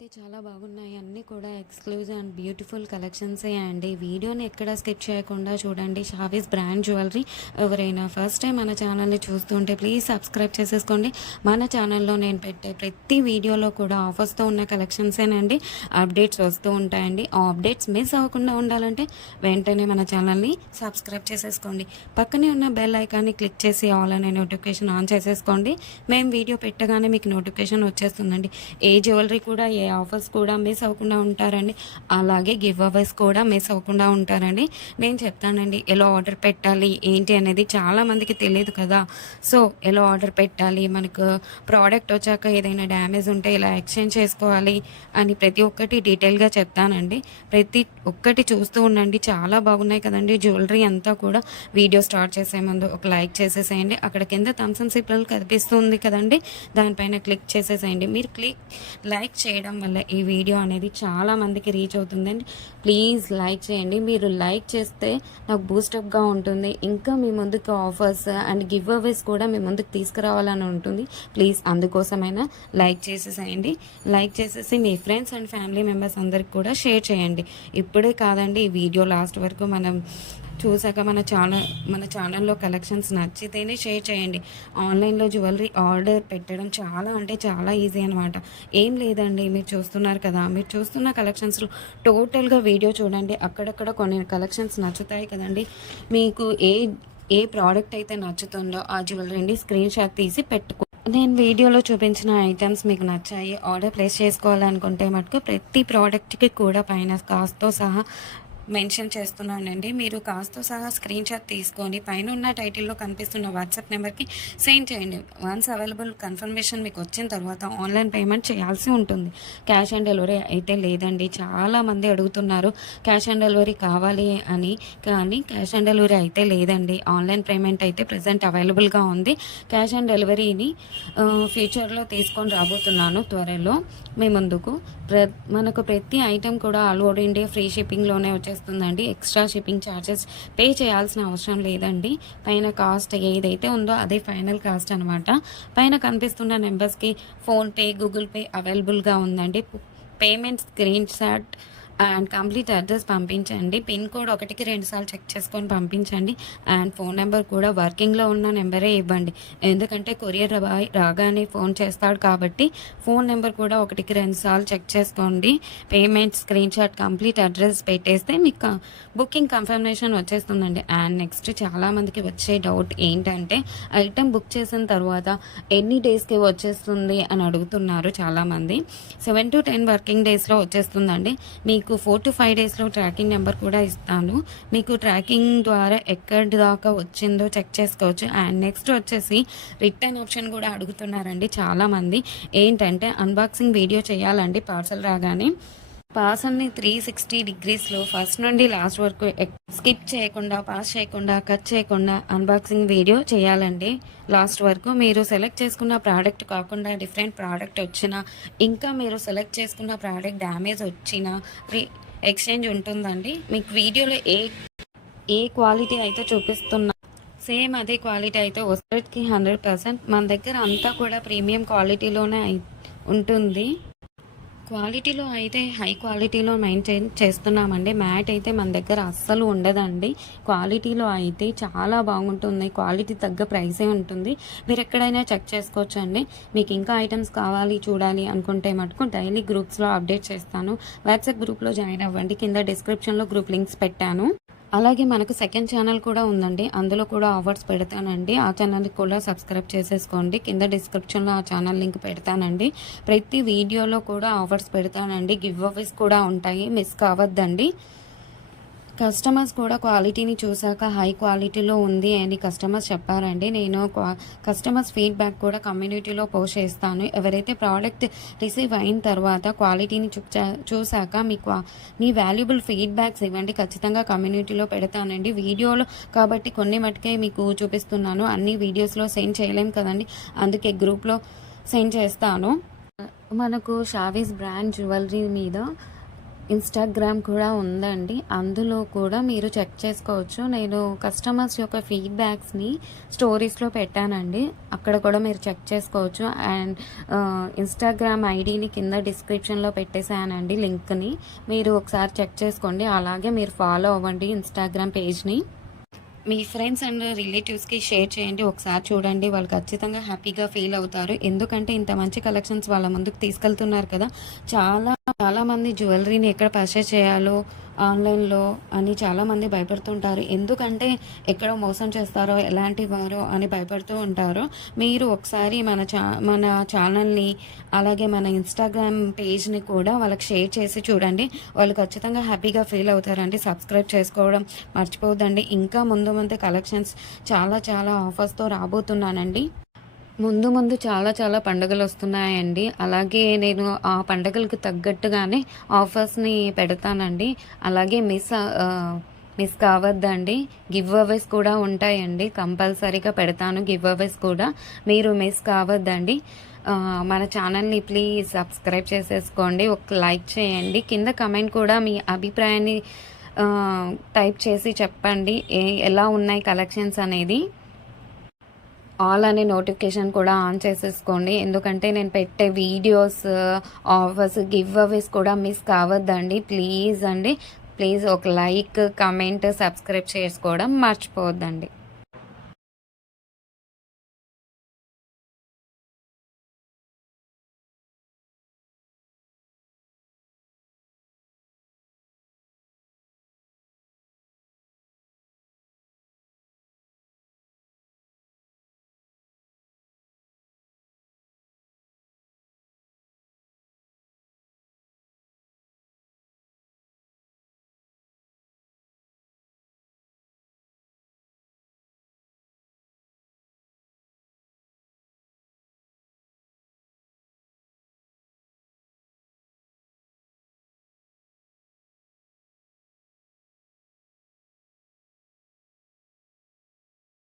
అంటే చాలా బాగున్నాయి. అన్నీ కూడా ఎక్స్క్లూజివ్ అండ్ బ్యూటిఫుల్ కలెక్షన్సే అండి. వీడియోని ఎక్కడ స్కిప్ చేయకుండా చూడండి. Shavis brand jewellery. ఎవరైనా ఫస్ట్ టైం మన ఛానల్ని చూస్తుంటే ప్లీజ్ సబ్స్క్రైబ్ చేసేసుకోండి. మన ఛానల్లో నేను పెట్టే ప్రతి వీడియోలో కూడా ఆఫర్స్తో ఉన్న కలెక్షన్సేనండి అప్డేట్స్ వస్తూ ఉంటాయండి. ఆ అప్డేట్స్ మిస్ అవ్వకుండా ఉండాలంటే వెంటనే మన ఛానల్ని సబ్స్క్రైబ్ చేసేసుకోండి. పక్కనే ఉన్న బెల్ ఐకాన్ని క్లిక్ చేసి ఆల్ అనే నోటిఫికేషన్ ఆన్ చేసేసుకోండి. మేము వీడియో పెట్టగానే మీకు నోటిఫికేషన్ వచ్చేస్తుందండి. ఏ జ్యువెలరీ కూడా ఏ ఆఫర్స్ కూడా మిస్ అవ్వకుండా ఉంటారండి. అలాగే గివ్ అవేస్ కూడా మిస్ అవ్వకుండా ఉంటారండి. నేను చెప్తానండి ఎలా ఆర్డర్ పెట్టాలి ఏంటి అనేది చాలామందికి తెలియదు కదా. సో ఎలా ఆర్డర్ పెట్టాలి, మనకు ప్రోడక్ట్ వచ్చాక ఏదైనా డ్యామేజ్ ఉంటే ఇలా ఎక్స్చేంజ్ చేసుకోవాలి అని ప్రతి ఒక్కటి డీటెయిల్గా చెప్తానండి. ప్రతి ఒక్కటి చూస్తూ ఉండండి. చాలా బాగున్నాయి కదండి జ్యువెలరీ అంతా కూడా. వీడియో స్టార్ట్ చేసే ముందు ఒక లైక్ చేసేసేయండి. అక్కడ కింద థమ్స్ అప్ సింబల్ కనిపిస్తుంది కదండి, దానిపైన క్లిక్ చేసేసేయండి. మీరు లైక్ చేయడం వల్ల ఈ వీడియో అనేది చాలా మందికి రీచ్ అవుతుందండి. ప్లీజ్ లైక్ చేయండి. మీరు లైక్ చేస్తే నాకు బూస్టప్గా ఉంటుంది. ఇంకా మీ ముందుకు ఆఫర్స్ అండ్ గివ్ అవేస్ కూడా మీ ముందుకు తీసుకురావాలని ఉంటుంది. ప్లీజ్ అందుకోసమైనా లైక్ చేసేసేయండి. లైక్ చేసేసి మీ ఫ్రెండ్స్ అండ్ ఫ్యామిలీ మెంబర్స్ అందరికి కూడా షేర్ చేయండి. ఇప్పుడే కాదండి, ఈ వీడియో లాస్ట్ వరకు మనం చూసాక మన ఛానల్లో కలెక్షన్స్ నచ్చితేనే షేర్ చేయండి. ఆన్లైన్లో జ్యువెలరీ ఆర్డర్ పెట్టడం చాలా అంటే చాలా ఈజీ అనమాట. ఏం లేదండి, మీరు చూస్తున్నారు కదా, మీరు చూస్తున్న కలెక్షన్స్లో టోటల్గా వీడియో చూడండి. అక్కడక్కడ కొన్ని కలెక్షన్స్ నచ్చుతాయి కదండి. మీకు ఏ ప్రోడక్ట్ అయితే నచ్చుతుందో ఆ జ్యువెలరీని స్క్రీన్ షాట్ తీసి పెట్టుకో. నేను వీడియోలో చూపించిన ఐటమ్స్ మీకు నచ్చాయి, ఆర్డర్ ప్లేస్ చేసుకోవాలనుకుంటే మటుకు ప్రతి ప్రోడక్ట్కి కూడా పైన కాస్ట్తో సహా మెన్షన్ చేస్తున్నానండి. మీరు కాస్ట్తో సహా స్క్రీన్ షాట్ తీసుకొని పైన ఉన్న టైటిల్లో కనిపిస్తున్న వాట్సాప్ నెంబర్కి సెండ్ చేయండి. వన్స్ అవైలబుల్ కన్ఫర్మేషన్ మీకు వచ్చిన తర్వాత ఆన్లైన్ పేమెంట్ చేయాల్సి ఉంటుంది. క్యాష్ ఆన్ డెలివరీ అయితే లేదండి. చాలామంది అడుగుతున్నారు క్యాష్ ఆన్ డెలివరీ కావాలి అని, కానీ క్యాష్ ఆన్ డెలివరీ అయితే లేదండి. ఆన్లైన్ పేమెంట్ అయితే ప్రజెంట్ అవైలబుల్గా ఉంది. క్యాష్ ఆన్ డెలివరీని ఫ్యూచర్లో తీసుకొని రాబోతున్నాను త్వరలో మీ ముందుకు. మనకు ప్రతి ఐటెం కూడా ఆల్ ఓవర్ ఇండియా ఫ్రీ షిప్పింగ్లోనే వచ్చేస్తుందండి. ఎక్స్ట్రా షిప్పింగ్ ఛార్జెస్ పే చేయాల్సిన అవసరం లేదండి. పైన కాస్ట్ ఏదైతే ఉందో అదే ఫైనల్ కాస్ట్ అనమాట. పైన కనిపిస్తున్న నెంబర్స్కి ఫోన్పే, గూగుల్ పే అవైలబుల్గా ఉందండి. Payment screen shot and complete address పంపించండి. పిన్ కోడ్ 1కి 2 సార్లు చెక్ చేసుకొని పంపించండి. అండ్ ఫోన్ నెంబర్ కూడా వర్కింగ్లో ఉన్న నెంబరే ఇవ్వండి. ఎందుకంటే కొరియర్ బాయ్ రాగానే ఫోన్ చేస్తాడు కాబట్టి ఫోన్ నెంబర్ కూడా 1కి 2 సార్లు చెక్ చేసుకోండి. Payment screen shot complete address పెట్టేస్తే మీకు బుకింగ్ కన్ఫర్మేషన్ వచ్చేస్తుందండి. అండ్ నెక్స్ట్ చాలామందికి వచ్చే డౌట్ ఏంటంటే ఐటెం బుక్ చేసిన తర్వాత ఎన్ని డేస్కి వచ్చేస్తుంది అని అడుగుతున్నారు చాలామంది. 7 to 10 వర్కింగ్ డేస్లో వచ్చేస్తుందండి. మీకు 4 to 5 డేస్లో ట్రాకింగ్ నెంబర్ కూడా ఇస్తాను. మీకు ట్రాకింగ్ ద్వారా ఎక్కడి దాకా వచ్చిందో చెక్ చేసుకోవచ్చు. అండ్ నెక్స్ట్ వచ్చేసి రిటర్న్ ఆప్షన్ కూడా అడుగుతున్నారండి చాలామంది. ఏంటంటే అన్బాక్సింగ్ వీడియో చేయాలండి పార్సల్ రాగానే. పార్సల్ని 360 డిగ్రీస్లో ఫస్ట్ నుండి లాస్ట్ వరకు స్కిప్ చేయకుండా, పాస్ చేయకుండా, కట్ చేయకుండా అన్బాక్సింగ్ వీడియో చేయాలండి లాస్ట్ వరకు. మీరు సెలెక్ట్ చేసుకున్న ప్రోడక్ట్ కాకుండా డిఫరెంట్ ప్రోడక్ట్ వచ్చినా, ఇంకా మీరు సెలెక్ట్ చేసుకున్న ప్రోడక్ట్ డ్యామేజ్ వచ్చినా ఎక్స్చేంజ్ ఉంటుందండి. మీకు వీడియోలో ఏ క్వాలిటీ అయితే చూపిస్తున్నా సేమ్ అదే క్వాలిటీ అయితే వస్తుంది 100%. మన దగ్గర అంతా కూడా ప్రీమియం క్వాలిటీలోనే ఉంటుంది. క్వాలిటీలో అయితే హై క్వాలిటీలో మెయింటైన్ చేస్తున్నామండి. మ్యాట్ అయితే మన దగ్గర అస్సలు ఉండదండి. క్వాలిటీలో అయితే చాలా బాగుంటుంది. క్వాలిటీ తగ్గ ప్రైసే ఉంటుంది. మీరు ఎక్కడైనా చెక్ చేసుకోవచ్చు అండి. మీకు ఇంకా ఐటమ్స్ కావాలి చూడాలి అనుకుంటే మటుకు డైలీ గ్రూప్స్లో అప్డేట్ చేస్తాను. వాట్సాప్ గ్రూప్లో జాయిన్ అవ్వండి. కింద డిస్క్రిప్షన్లో గ్రూప్ లింక్స్ పెట్టాను. అలాగే మనకు సెకండ్ ఛానల్ కూడా ఉందండి. అందులో కూడా ఆఫర్స్ పెడతానండి. ఆ ఛానల్కి కూడా సబ్స్క్రైబ్ చేసేసుకోండి. కింద డిస్క్రిప్షన్లో ఆ ఛానల్ లింక్ పెడతానండి. ప్రతి వీడియోలో కూడా ఆఫర్స్ పెడతానండి. గివ్ అవేస్ కూడా ఉంటాయి, మిస్ కావద్దండి. కస్టమర్స్ కూడా క్వాలిటీని చూసాక హై క్వాలిటీలో ఉంది అని కస్టమర్స్ చెప్పారండి. నేను కస్టమర్స్ ఫీడ్బ్యాక్ కూడా కమ్యూనిటీలో పోస్ట్ చేస్తాను. ఎవరైతే ప్రోడక్ట్ రిసీవ్ అయిన తర్వాత క్వాలిటీని చూసాక మీ వాల్యుబుల్ ఫీడ్బ్యాక్స్ ఇవ్వండి. ఖచ్చితంగా కమ్యూనిటీలో పెడతానండి. వీడియోలో కాబట్టి కొన్ని మటుకే మీకు చూపిస్తున్నాను. అన్ని వీడియోస్లో సెండ్ చేయలేం కదండి, అందుకే గ్రూప్లో సెండ్ చేస్తాను. మనకు షావీస్ బ్రాండ్ జ్యువెలరీ మీద ఇన్‌స్టాగ్రామ్ కూడా ఉందండి. అందులో కూడా మీరు చెక్ చేసుకోవచ్చు. నేను కస్టమర్స్ యొక్క ఫీడ్‌బ్యాక్స్‌ని స్టోరీస్‌లో పెట్టానండి. అక్కడ కూడా మీరు చెక్ చేసుకోవచ్చు. అండ్ ఇన్‌స్టాగ్రామ్ ఐడీని కింద డిస్క్రిప్షన్‌లో పెట్టేసానండి లింక్‌ని. మీరు ఒకసారి చెక్ చేసుకోండి. అలాగే మీరు ఫాలో అవ్వండి ఇన్‌స్టాగ్రామ్ పేజ్‌ని. మీ ఫ్రెండ్స్ అండ్ రిలేటివ్స్‌కి షేర్ చేయండి. ఒకసారి చూడండి. వాళ్ళు ఖచ్చితంగా హ్యాపీగా ఫీల్ అవుతారు. ఎందుకంటే ఇంత మంచి కలెక్షన్స్ వాళ్ళ ముందుకు తీసుకెళ్తున్నారు కదా! చాలామంది జ్యువెలరీని ఎక్కడ పర్చేస్ చేయాలో ఆన్‌లైన్‌లో అని చాలామంది భయపడుతుంటారు. ఎందుకంటే ఎక్కడ మోసం చేస్తారో, ఎలాంటి వారో అని భయపడుతూ ఉంటారు. మీరు ఒకసారి మన ఛానల్‌ని అలాగే మన ఇన్‌స్టాగ్రామ్ పేజ్‌ని కూడా వాళ్ళకి షేర్ చేసి చూడండి. వాళ్ళు ఖచ్చితంగా హ్యాపీగా ఫీల్ అవుతారండి. సబ్స్క్రైబ్ చేసుకోవడం మర్చిపోవద్దండి. ఇంకా ముందు ముందు కలెక్షన్స్ చాలా ఆఫర్స్‌తో రాబోతున్నానండి. ముందు చాలా పండుగలొస్తున్నాయండి. అలాగే నేను ఆ పండగలకు తగ్గట్టుగానే ఆఫర్స్‌ని పెడతానండి. అలాగే మిస్ కావద్దండి. గివ్ అవేస్ కూడా ఉంటాయండి. కంపల్సరీగా పెడతాను గివ్ అవేస్ కూడా. మీరు మిస్ కావద్దండి. మన ఛానల్‌ని ప్లీజ్ సబ్స్క్రైబ్ చేసేసుకోండి. ఒక లైక్ చేయండి. కింద కమెంట్ కూడా మీ అభిప్రాయాన్ని టైప్ చేసి చెప్పండి. ఎలా ఉన్నాయి కలెక్షన్స్ అనేది. ఆల్ అనే నోటిఫికేషన్ కూడా ఆన్ చేసేసుకోండి. ఎందుకంటే నేను పెట్టే వీడియోస్, ఆఫర్స్, గివ్ అవేస్ కూడా మిస్ కావద్దండి. ప్లీజ్ అండి. ప్లీజ్ ఒక లైక్, కమెంట్, సబ్స్క్రైబ్ చేసుకోవడం మర్చిపోవద్దండి.